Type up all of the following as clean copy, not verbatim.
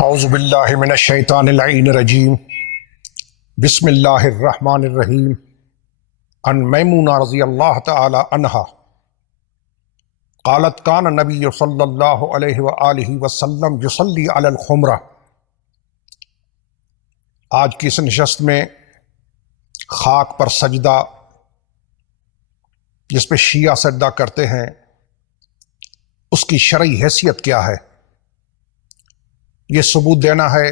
اعوذ باللہ من الشیطان اللعین الرجیم بسم اللہ الرحمن الرحیم عن میمونہ رضی اللہ تعالی عنہا قالت کان نبی صلی اللہ علیہ وآلہ وسلم یصلی علی الخمرہ۔ آج کی اس نشست میں خاک پر سجدہ جس پہ شیعہ سجدہ کرتے ہیں اس کی شرعی حیثیت کیا ہے، یہ ثبوت دینا ہے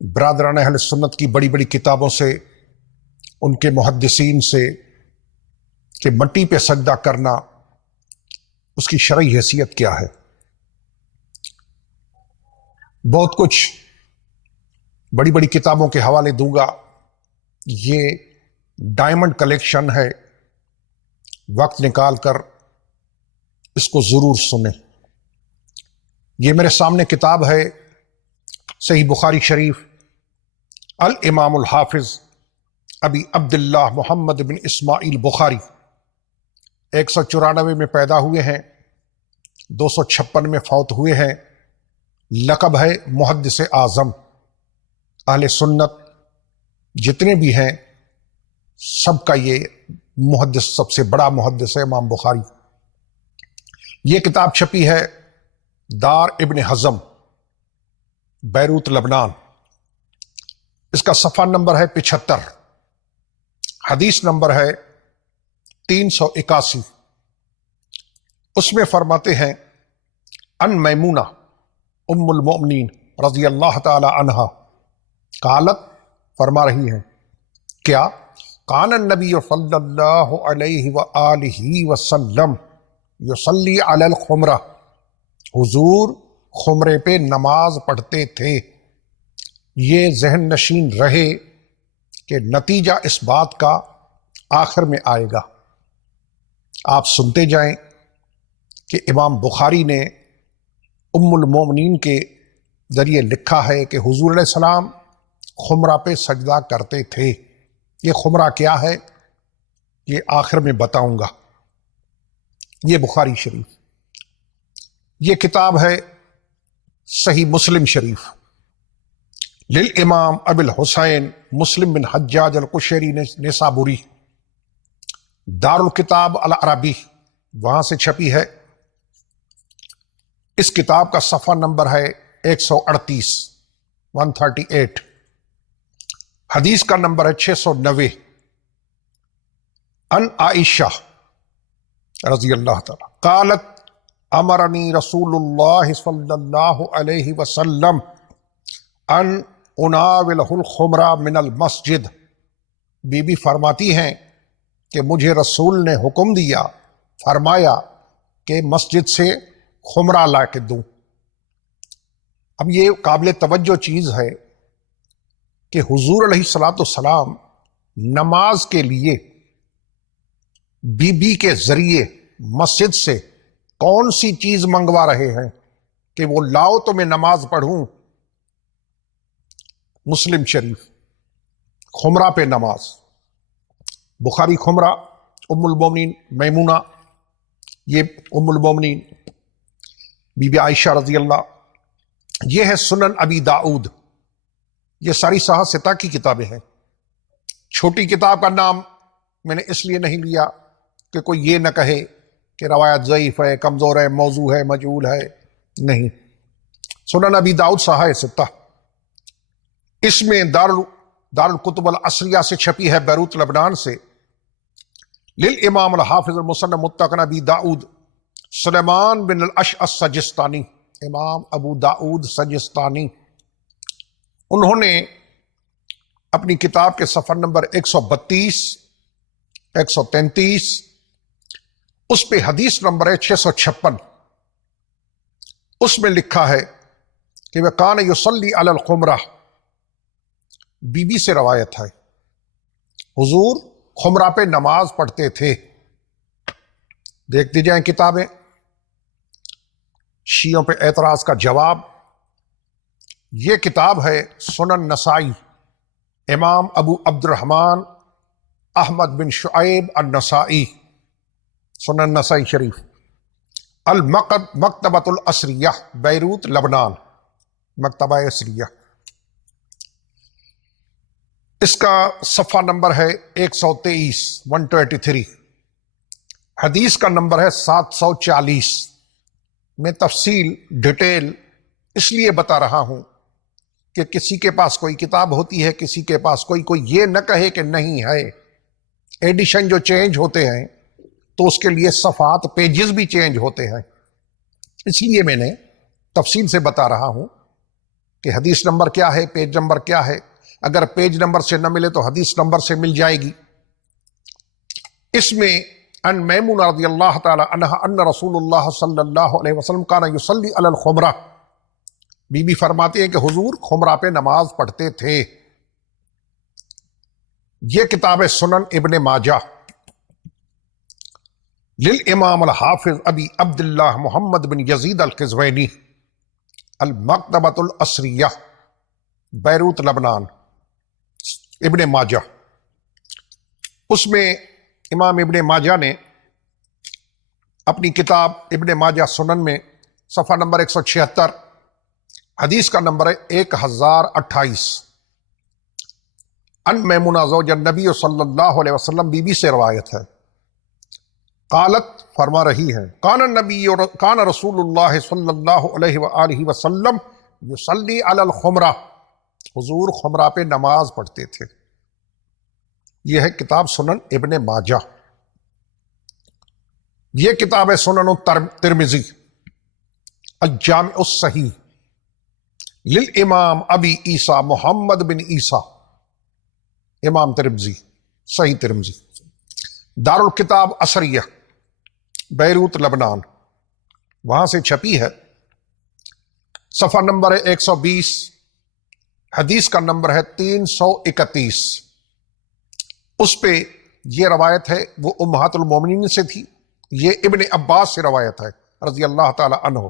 برادران اہل سنت کی بڑی بڑی کتابوں سے، ان کے محدثین سے، کہ مٹی پہ سجدہ کرنا اس کی شرعی حیثیت کیا ہے۔ بہت کچھ بڑی بڑی کتابوں کے حوالے دوں گا، یہ ڈائمنڈ کلیکشن ہے، وقت نکال کر اس کو ضرور سنیں۔ یہ میرے سامنے کتاب ہے صحیح بخاری شریف، الامام الحافظ ابی عبداللہ محمد بن اسماعیل بخاری 194 میں پیدا ہوئے ہیں، 256 میں فوت ہوئے ہیں، لقب ہے محدث اعظم۔ اہل سنت جتنے بھی ہیں سب کا یہ محدث، سب سے بڑا محدث ہے امام بخاری۔ یہ کتاب چھپی ہے دار ابن حزم، بیروت لبنان۔ اس کا صفحہ نمبر ہے 75، حدیث نمبر ہے 381۔ اس میں فرماتے ہیں ان میمونہ ام المؤمنین رضی اللہ تعالی عنہا قالت، فرما رہی ہیں کیا کان النبی صلی اللہ علیہ وآلہ وسلم یصلی علی الخمرہ، حضور خمرے پہ نماز پڑھتے تھے۔ یہ ذہن نشین رہے کہ نتیجہ اس بات کا آخر میں آئے گا۔ آپ سنتے جائیں کہ امام بخاری نے ام المومنین کے ذریعے لکھا ہے کہ حضور علیہ السلام خمرہ پہ سجدہ کرتے تھے۔ یہ خمرہ کیا ہے یہ آخر میں بتاؤں گا۔ یہ بخاری شریف۔ یہ کتاب ہے صحیح مسلم شریف، للامام ابی الحسین مسلم بن حجاج القشیری نیسابوری، دار الکتاب العربی، وہاں سے چھپی ہے۔ اس کتاب کا صفحہ نمبر ہے 138، 138۔ حدیث کا نمبر ہے 690۔ ان عائشہ رضی اللہ تعالی قالت امرنی رسول اللہ صلی اللہ علیہ وسلم ان اناولہ الخمرہ من المسجد۔ بی بی فرماتی ہیں کہ مجھے رسول نے حکم دیا، فرمایا کہ مسجد سے خمرہ لا کے دوں۔ اب یہ قابل توجہ چیز ہے کہ حضور علیہ الصلوۃ والسلام نماز کے لیے بی بی کے ذریعے مسجد سے کون سی چیز منگوا رہے ہیں کہ وہ لاؤ تو میں نماز پڑھوں۔ مسلم شریف، خمرہ پہ نماز، بخاری خمرہ، ام المومنین میمونہ، یہ ام المومنین بی بی عائشہ رضی اللہ۔ یہ ہے سنن ابی داؤد۔ یہ ساری صحاح ستہ کی کتابیں ہیں۔ چھوٹی کتاب کا نام میں نے اس لیے نہیں لیا کہ کوئی یہ نہ کہے کہ روایت ضعیف ہے، کمزور ہے، موضوع ہے، مجہول ہے، نہیں۔ سنن ابی داؤد صحاح ستہ، اس میں دار الکتب العصریہ سے چھپی ہے، بیروت لبنان سے، للامام الحافظ المصنف متقن ابی داؤد سلیمان بن الاشعث سجستانی، امام ابو داؤد سجستانی۔ انہوں نے اپنی کتاب کے صفحہ نمبر 132، 133، اس پہ حدیث نمبر ہے 656۔ اس میں لکھا ہے کہ وہ کان یصلی علی الخمرہ، بی بی سے روایت ہے، حضور خمرہ پہ نماز پڑھتے تھے۔ دیکھتے جائیں کتابیں۔ شیعوں پہ اعتراض کا جواب، یہ کتاب ہے سنن نسائی، امام ابو عبد الرحمن احمد بن شعیب النسائی، سنن نسائی شریف، المکتبۃ العصریہ، بیروت لبنان۔ مکتبہ اسریہ، اس کا صفحہ نمبر ہے 123 123، حدیث کا نمبر ہے 740۔ میں تفصیل ڈیٹیل اس لیے بتا رہا ہوں کہ کسی کے پاس کوئی کتاب ہوتی ہے، کسی کے پاس کوئی یہ نہ کہے کہ نہیں ہے۔ ایڈیشن جو چینج ہوتے ہیں تو اس کے لیے صفحات پیجز بھی چینج ہوتے ہیں، اس لیے میں نے تفصیل سے بتا رہا ہوں کہ حدیث نمبر کیا ہے، پیج نمبر کیا ہے۔ اگر پیج نمبر سے نہ ملے تو حدیث نمبر سے مل جائے گی۔ اس میں ان میمونہ رضی اللہ تعالی عنہ ان رسول اللہ صلی اللہ علیہ وسلم کان یصلی علی الخمرہ، بی بی فرماتے ہیں کہ حضور خمرہ پہ نماز پڑھتے تھے۔ یہ کتاب سنن ابن ماجہ للامام الحافظ ابی عبداللہ محمد بن یزید القزوینی، المکتبۃ الاسریہ، بیروت لبنان، ابن ماجہ۔ اس میں امام ابن ماجہ نے اپنی کتاب ابن ماجہ سنن میں صفحہ نمبر 176، حدیث کا نمبر ہے 1028، ان میمونہ زوج النبی صلی اللہ علیہ وسلم بی بی سے روایت ہے، قالت فرما رہی ہے کان رسول اللہ صلی اللہ علیہ وآلہ وسلم یصلی علی الخمرہ، حضور خمرہ پہ نماز پڑھتے تھے۔ یہ ہے کتاب سنن ابن ماجہ۔ یہ کتاب ہے سنن ترمذی الجامع الصحیح للامام ابی عیسیٰ محمد بن عیسیٰ، امام ترمذی، صحیح ترمذی، دار الکتاب اسریہ، بیروت لبنان، وہاں سے چھپی ہے۔ صفحہ نمبر ہے 120، حدیث کا نمبر ہے 331۔ اس پہ یہ روایت ہے، وہ امہات المومنین سے تھی، یہ ابن عباس سے روایت ہے رضی اللہ تعالی عنہ۔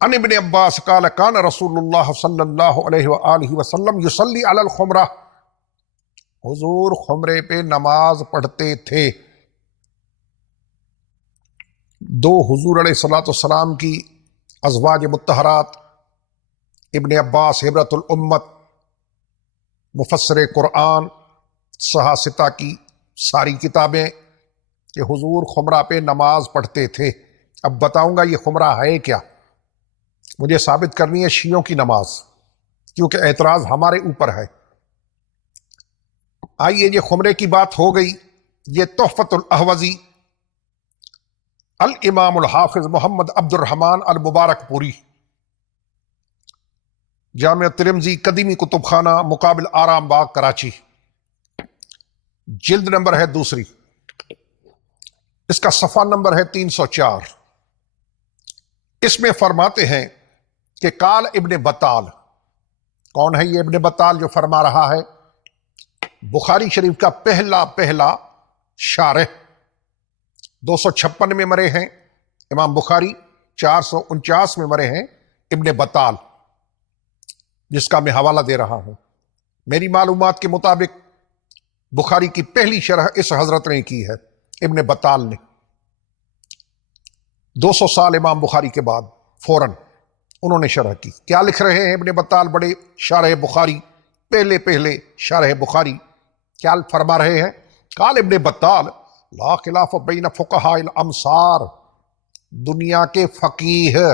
ان ابن عباس قال کان رسول اللہ صلی اللہ علیہ وآلہ وسلم یصلی علی الخمرہ، حضور خمرے پہ نماز پڑھتے تھے۔ دو حضور علیہ الصلوۃ والسلام کی ازواج مطہرات، ابن عباس حبرۃ الامت، مفسر قرآن، صحاستہ کی ساری کتابیں، کہ حضور خمرہ پہ نماز پڑھتے تھے۔ اب بتاؤں گا یہ خمرہ ہے کیا، مجھے ثابت کرنی ہے شیعوں کی نماز، کیونکہ اعتراض ہمارے اوپر ہے۔ آئیے، یہ خمرے کی بات ہو گئی۔ یہ تحفۃ الاحوذی الامام الحافظ محمد عبد الرحمن المبارک پوری، جامع ترمذی قدیمی کتب خانہ مقابل آرام باغ کراچی، جلد نمبر ہے 2، اس کا صفحہ نمبر ہے 304۔ اس میں فرماتے ہیں کہ قال ابن بطال، کون ہے یہ ابن بطال جو فرما رہا ہے؟ بخاری شریف کا پہلا شارح، 256 میں مرے ہیں امام بخاری، 449 میں مرے ہیں ابن بطال، جس کا میں حوالہ دے رہا ہوں۔ میری معلومات کے مطابق بخاری کی پہلی شرح اس حضرت نے کی ہے، ابن بطال نے، 200 سال امام بخاری کے بعد فوراً انہوں نے شرح کی۔ کیا لکھ رہے ہیں ابن بطال، بڑے شارح بخاری، پہلے شارح بخاری؟ کیا فرما رہے ہیں؟ قال ابن بطال لا خلاف بین فقہاء الامصار، دنیا کے فقیہ،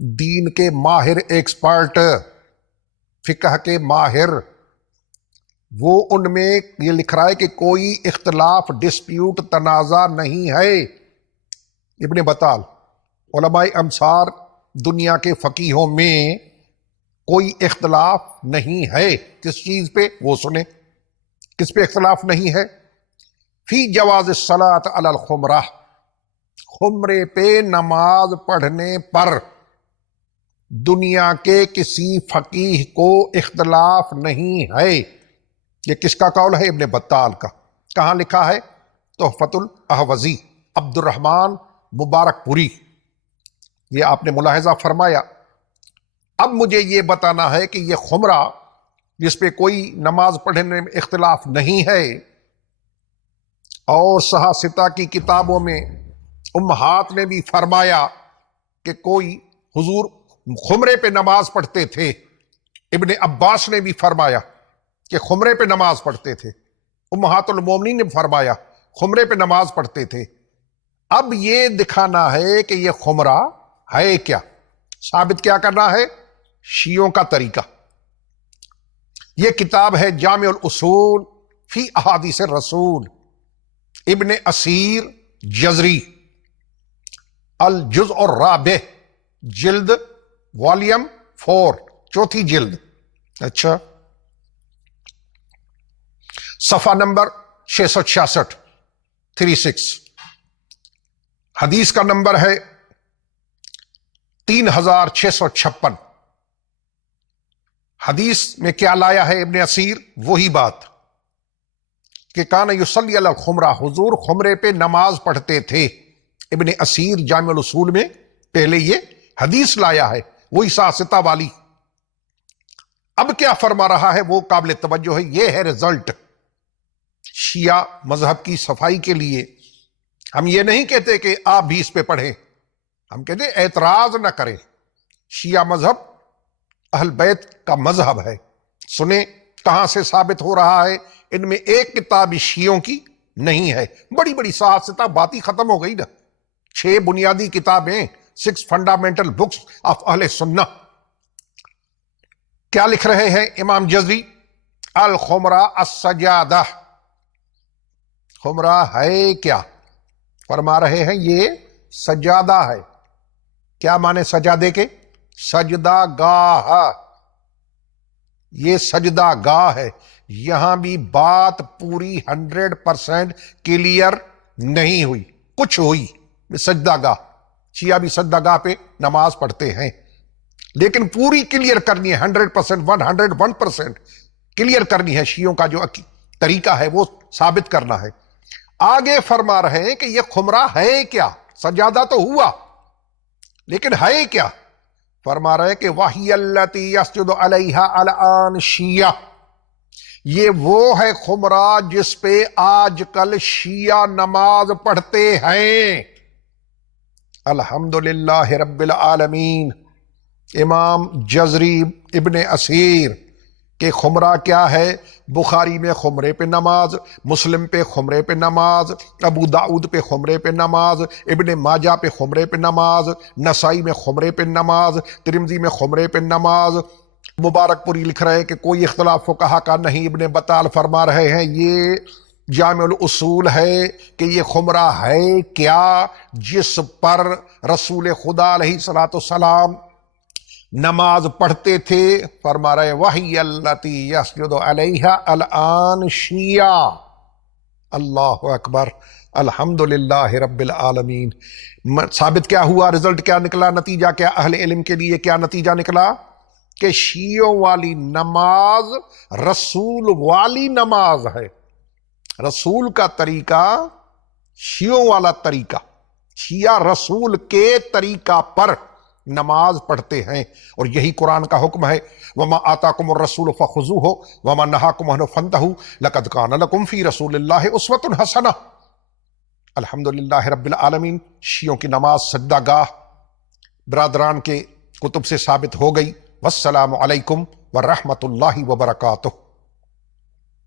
دین کے ماہر، ایکسپرٹ، فقہ کے ماہر، وہ ان میں یہ لکھ رہا ہے کہ کوئی اختلاف، ڈسپیوٹ، تنازع نہیں ہے۔ ابن بطال، علماء امصار، دنیا کے فقیہوں میں کوئی اختلاف نہیں ہے۔ کس چیز پہ؟ وہ سنیں کس پہ اختلاف نہیں ہے؟ فی جواز الصلاۃ علی الخمرہ، خمرے پہ نماز پڑھنے پر دنیا کے کسی فقیہ کو اختلاف نہیں ہے۔ یہ کس کا قول ہے؟ ابن بطال کا۔ کہاں لکھا ہے؟ تحفۃ الاحوذی، عبد الرحمن مبارک پوری۔ یہ آپ نے ملاحظہ فرمایا۔ اب مجھے یہ بتانا ہے کہ یہ خمرہ جس پہ کوئی نماز پڑھنے میں اختلاف نہیں ہے، اور صحاستہ کی کتابوں میں امہات نے بھی فرمایا کہ کوئی حضور خمرے پہ نماز پڑھتے تھے۔ ابن عباس نے بھی فرمایا کہ خمرے پہ نماز پڑھتے تھے، امہات المومنین نے فرمایا خمرے پہ نماز پڑھتے تھے۔ اب یہ دکھانا ہے کہ یہ خمرہ ہے کیا، ثابت کیا کرنا ہے؟ شیعوں کا طریقہ۔ یہ کتاب ہے جامع الاصول فی احادیث الرسول، ابن اسیر جزری، الجزء الرابع، جلد والیم 4، چوتھی جلد۔ اچھا، صفحہ نمبر 666، 36، حدیث کا نمبر ہے 3656۔ حدیث میں کیا لایا ہے ابن اسیر؟ وہی بات کہ کان یصلی علی الخمرہ، حضور خمرے پہ نماز پڑھتے تھے۔ ابن اسیر جامع الاصول میں پہلے یہ حدیث لایا ہے، وہی ساستہ والی۔ اب کیا فرما رہا ہے وہ قابل توجہ ہے، یہ ہے رزلٹ شیعہ مذہب کی صفائی کے لیے۔ ہم یہ نہیں کہتے کہ آپ بھی اس پہ پڑھیں، ہم کہتے ہیں اعتراض نہ کریں۔ شیعہ مذہب اہل بیت کا مذہب ہے۔ سنیں کہاں سے ثابت ہو رہا ہے؟ ان میں ایک کتاب شیعوں کی نہیں ہے۔ بڑی بڑی ساستہ باتیں ختم ہو گئی نا، 6 بنیادی کتابیں، 6 فنڈامنٹل بکس آف اہل سنہ۔ کیا لکھ رہے ہیں امام جزری؟ الخمرہ السجادہ، خمرہ ہے کیا؟ فرما رہے ہیں یہ سجادہ ہے۔ کیا معنی سجادے کے؟ سجدہ گاہ، یہ سجدہ گاہ ہے۔ یہاں بھی بات پوری 100% کلیئر نہیں ہوئی، کچھ ہوئی۔ سجدہ گاہ، شیعہ بھی سجدہ گاہ پہ نماز پڑھتے ہیں، لیکن پوری کلیئر کرنی ہے، 100%، 101% کلیئر کرنی ہے۔ شیعوں کا جو طریقہ ہے وہ ثابت کرنا ہے۔ آگے فرما رہے ہیں کہ یہ خمرہ ہے کیا؟ سجادہ تو ہوا، لیکن ہے کیا؟ فرما رہے کہ وَهِيَ الَّتِي يَسْجُدُ عَلَيْهَا الْآنَ شیعہ، یہ وہ ہے خمرہ جس پہ آج کل شیعہ نماز پڑھتے ہیں۔ الحمدللہ رب العالمین۔ امام جزری ابن اسیر کہ خمرہ کیا ہے؟ بخاری میں خمرے پہ نماز، مسلم پہ خمرے پہ نماز، ابو داؤد پہ خمرے پہ نماز، ابن ماجہ پہ خمرے پہ نماز، نسائی میں خمرے پہ نماز، ترمذی میں خمرے پہ نماز۔ مبارک پوری لکھ رہے ہیں کہ کوئی اختلاف فقہا کا نہیں۔ ابن بطال فرما رہے ہیں یہ جامع الاصول ہے کہ یہ خمرہ ہے کیا جس پر رسول خدا علیہ الصلوۃ والسلام نماز پڑھتے تھے۔ فرما رہے وَهِيَ الَّتِي يَسْجُدُ عَلَيْهَا الْآنَ شیعہ۔ اللہ اکبر، الحمدللہ رب العالمین۔ ثابت کیا ہوا؟ رزلٹ کیا نکلا؟ نتیجہ کیا؟ اہل علم کے لیے کیا نتیجہ نکلا؟ کہ شیعوں والی نماز رسول والی نماز ہے۔ رسول کا طریقہ شیعوں والا طریقہ، شیعہ رسول کے طریقہ پر نماز پڑھتے ہیں، اور یہی قرآن کا حکم ہے وَمَا آتَاكُمُ الرَّسُولُ فَخُذُوهُ وَمَا نَهَاكُمْ عَنْهُ فَانْتَهُوا لَقَدْ كَانَ لَكُمْ فِي رَسُولِ اللَّهِ أُسْوَةٌ حَسَنَةٌ۔ الحمدللہ رب العالمین۔ شیعوں کی نماز سجدہ گاہ برادران کے کتب سے ثابت ہو گئی۔ والسلام علیکم ورحمۃ اللہ وبرکاتہ۔